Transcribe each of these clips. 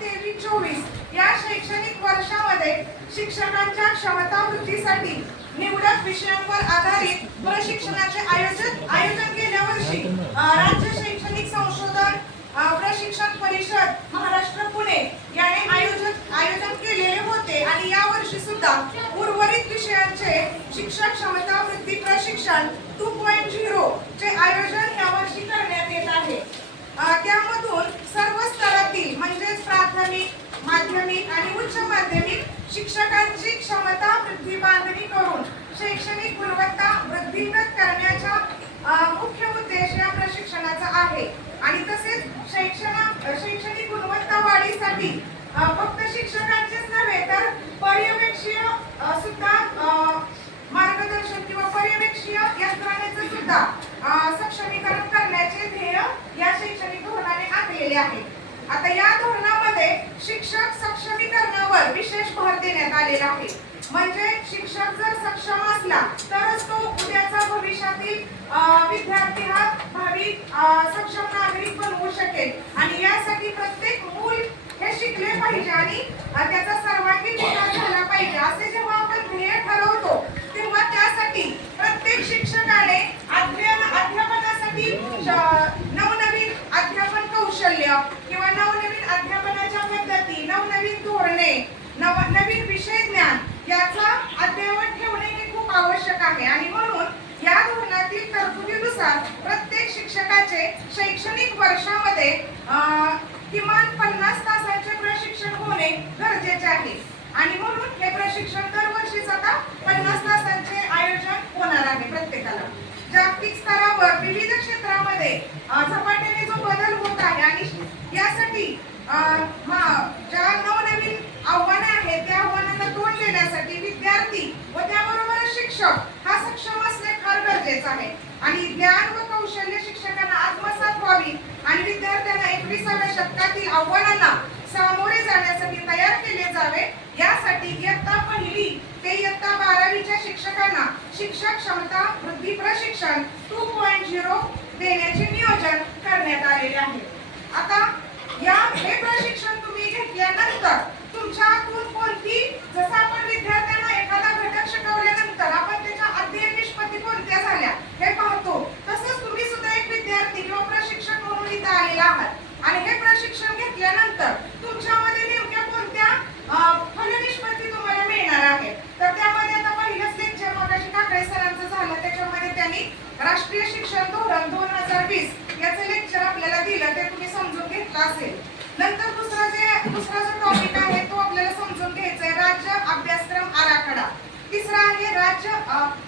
2023-24 या शैक्षणिक वर्षामध्ये शिक्षकांच्या क्षमता वृद्धीसाठी निवडक विषयांवर आधारित प्रशिक्षणाचे आयोजन गेल्या वर्षी राज्य शैक्षणिक संशोधन प्रशिक्षण परिषद महाराष्ट्र पुणे याने आयोजन केलेले होते आणि या वर्षी सुद्धा उर्वरित विषयांचे शिक्षक क्षमता वृद्धी प्रशिक्षण 2.0 चे आयोजन या वर्षी करण्यात येत आहे। त्यामधून सर्व स्तरातील म्हणजेच प्राथमिक, माध्यमिक आणि उच्च माध्यमिक शिक्षकांची क्षमता वृद्धी बांधणी करून शैक्षणिक गुणवत्ता वृद्धिंगत करण्याचा मुख्य उद्देश या प्रशिक्षणाचा आहे। आणि तसेच शैक्षणिक गुणवत्ता वाढीसाठी फक्त शिक्षकांचेच नव्हे तर पर्यवेक्षीय सुद्धा मार्गदर्शन किंवा पर्यवेक्षीय यंत्रणेचे सुद्धा सक्षमीकरण करण्याचे ध्येय या शैक्षणिक धोरणाने आखलेले आहे। आता या धोरणामध्ये शिक्षक सक्षमीकरणावर विशेष भर देण्यात आलेला आहे। म्हणजे शिक्षक जर सक्षम असला तरच तो उद्याचा भविष्यातील विद्यार्थी हा भावी सक्षम नागरिक बनवू शकेल आणि यासाठी प्रत्येक मूल हे शिकले पाहिजे आणि त्याचा सर्वांगीण विकास झाला पाहिजे असे जेव्हा आपण ध्येय ठरवतो तेव्हा त्यासाठी प्रत्येक शिक्षकाने अध्यापनासाठी नवनवीन अध्यापन कौशल्य किंवा नवनवीन अध्यापनाच्या पद्धती, नवनवीन धोरणे, नवीन विषय ज्ञान याचा अद्ययावत ठेवणे हे खूप आवश्यक आहे। आणि म्हणून या धोरणातील तरतुदीनुसार प्रत्येक शिक्षकाचे शैक्षणिक वर्षामध्ये किमान 50 तासांचे प्रशिक्षण होणे गरजेचे आहे आणि म्हणून हे प्रशिक्षण दरवर्षीच आता 50 तासांचे आयोजन होणार आहे प्रत्येकाला। जागतिक स्तरावर विविध क्षेत्रामध्ये झपाट्याने जो बदल होत आहे आणि यासाठी ज्या नवनवीन आव्हाने आहेत त्या आव्हानांना तोंड देण्यासाठी विद्यार्थी व त्याबरोबर शिक्षक हा सक्षम असणे फार गरजेचे आहे आणि ज्ञान व कौशल्य शिक्षकांना आत्मसात व्हावी आणि विद्यार्थ्यांना 21व्या शतकातील आव्हानांना सामोरे जाण्यासाठी तयार केले जावे यासाठी इयत्ता 1ली ते इयत्ता 12वीच्या शिक्षकांना शिक्षक क्षमता वृद्धी प्रशिक्षण 2.0 देण्याचे नियोजन करण्यात आलेले आहे। आता हे प्रशिक्षण तुम्ही घेतल्यानंतर तुमच्यातून कोणती जसं आपण विद्यार्थ्यांना एखादा घटक शिकवल्यानंतर आपण त्याच्या अध्ययन निष्पत्ती कोणत्या झाल्या हे पाहतो तसंच तुम्ही सुद्धा एक विद्यार्थी किंवा प्रशिक्षक म्हणून इथं आलेला आहात आणि हे प्रशिक्षण घेतल्यानंतर तुमच्यामध्ये नेमक्या कोणत्या फलनिष्पत्ती तुम्हाला मिळणार आहे। तर त्यामध्ये आता पहिलंच लेक्चर मगाशी काकडे सरांचं झालं त्याच्यामध्ये त्यांनी राष्ट्रीय शिक्षण धोरण 2020 याचं लेक्चर आपल्याला दिलं ते तुम्ही समजून घेतलं असेल। नंतर दुसरा जो टॉपिक आहे तो आपल्याला समजून घ्यायचा आहे राज्य अभ्यासक्रम आराखडा। तिसरा आहे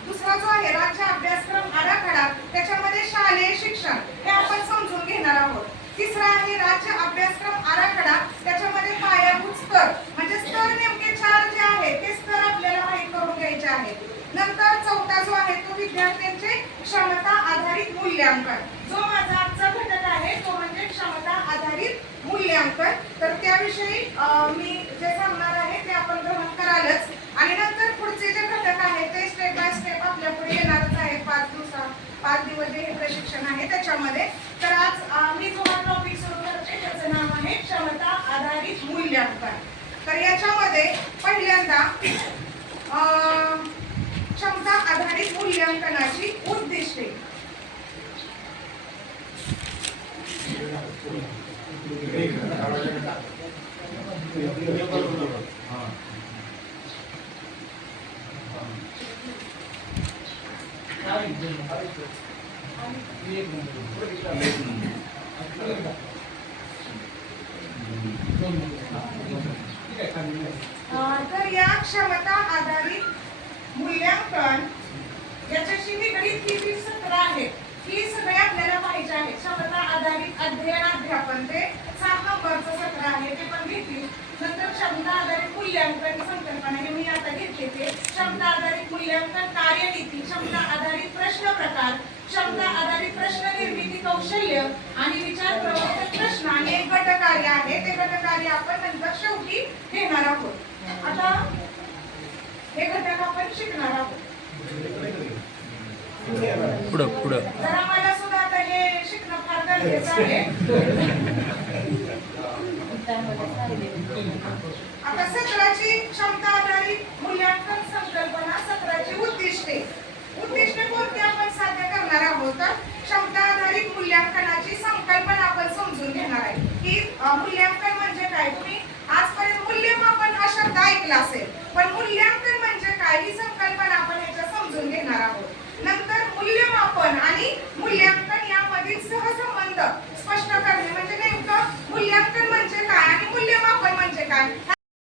दुसरा जो आहे राज्य अभ्यासक्रम आराखडा त्याच्यामध्ये शालेय शिक्षण हे आपण समजून घेणार आहोत। तिसरा आहे राज्य अभ्यासक्रम आराखडा त्याच्यामध्ये पायाभूत स्तर म्हणजे स्तर नेमके 4 जे आहेत ते स्तर आपल्याला माहित करून घ्यायचे आहेत। नंतर चौथा जो आहे तो विद्यार्थ्यांचे क्षमता आधारित मूल्यांकन जो माझा आजचा घटक आहे तो म्हणजे क्षमता आधारित मूल्यांकन। तर त्याविषयी मी जे सांगणार आहे ते आपण ग्रहण करालच आणि नंतर पुढचे जे घटक आहेत ते स्टेप बाय स्टेप आपल्या पुढे येणारच आहे 5 दिवस जे हे प्रशिक्षण आहे त्याच्यामध्ये। तर आज मी जो टॉपिक सुरू करते त्याचं नाव आहे क्षमता आधारित मूल्यांकन। तर याच्यामध्ये पहिल्यांदा क्षमता आधारित मूल्यांकनाची उद्दिष्टे। तर या क्षमता आधारित मूल्यांकन याच्याशी निगडीत ही सत्र आहेत ही सगळे आपल्याला पाहिजे आहे। क्षमता आधारित अध्ययन अध्यापन ते 7 नंबरचं सत्र आहे ते पण घेतील। नंतर क्षमता आधारित मूल्यांकन संकल्पना हे मी आता घेतले ते क्षमता आधारित मूल्यांकन कार्यनीती, क्षमता आधारित प्रश्न प्रकार, क्षमता आधारित प्रश्न निर्मिती कौशल्य आणि विचार प्रवर्तक प्रश्न आणि एक गटकार्य आहे ते गटकार्य आपण नंतर शेवटी घेणार आहोत। आता हे घटक आपण शिकणार आहोत। पुढं जरा मला सुद्धा आता हे शिकणं फार गरजेचं आहे। आता सत्राची क्षमता आधारित मूल्यांकन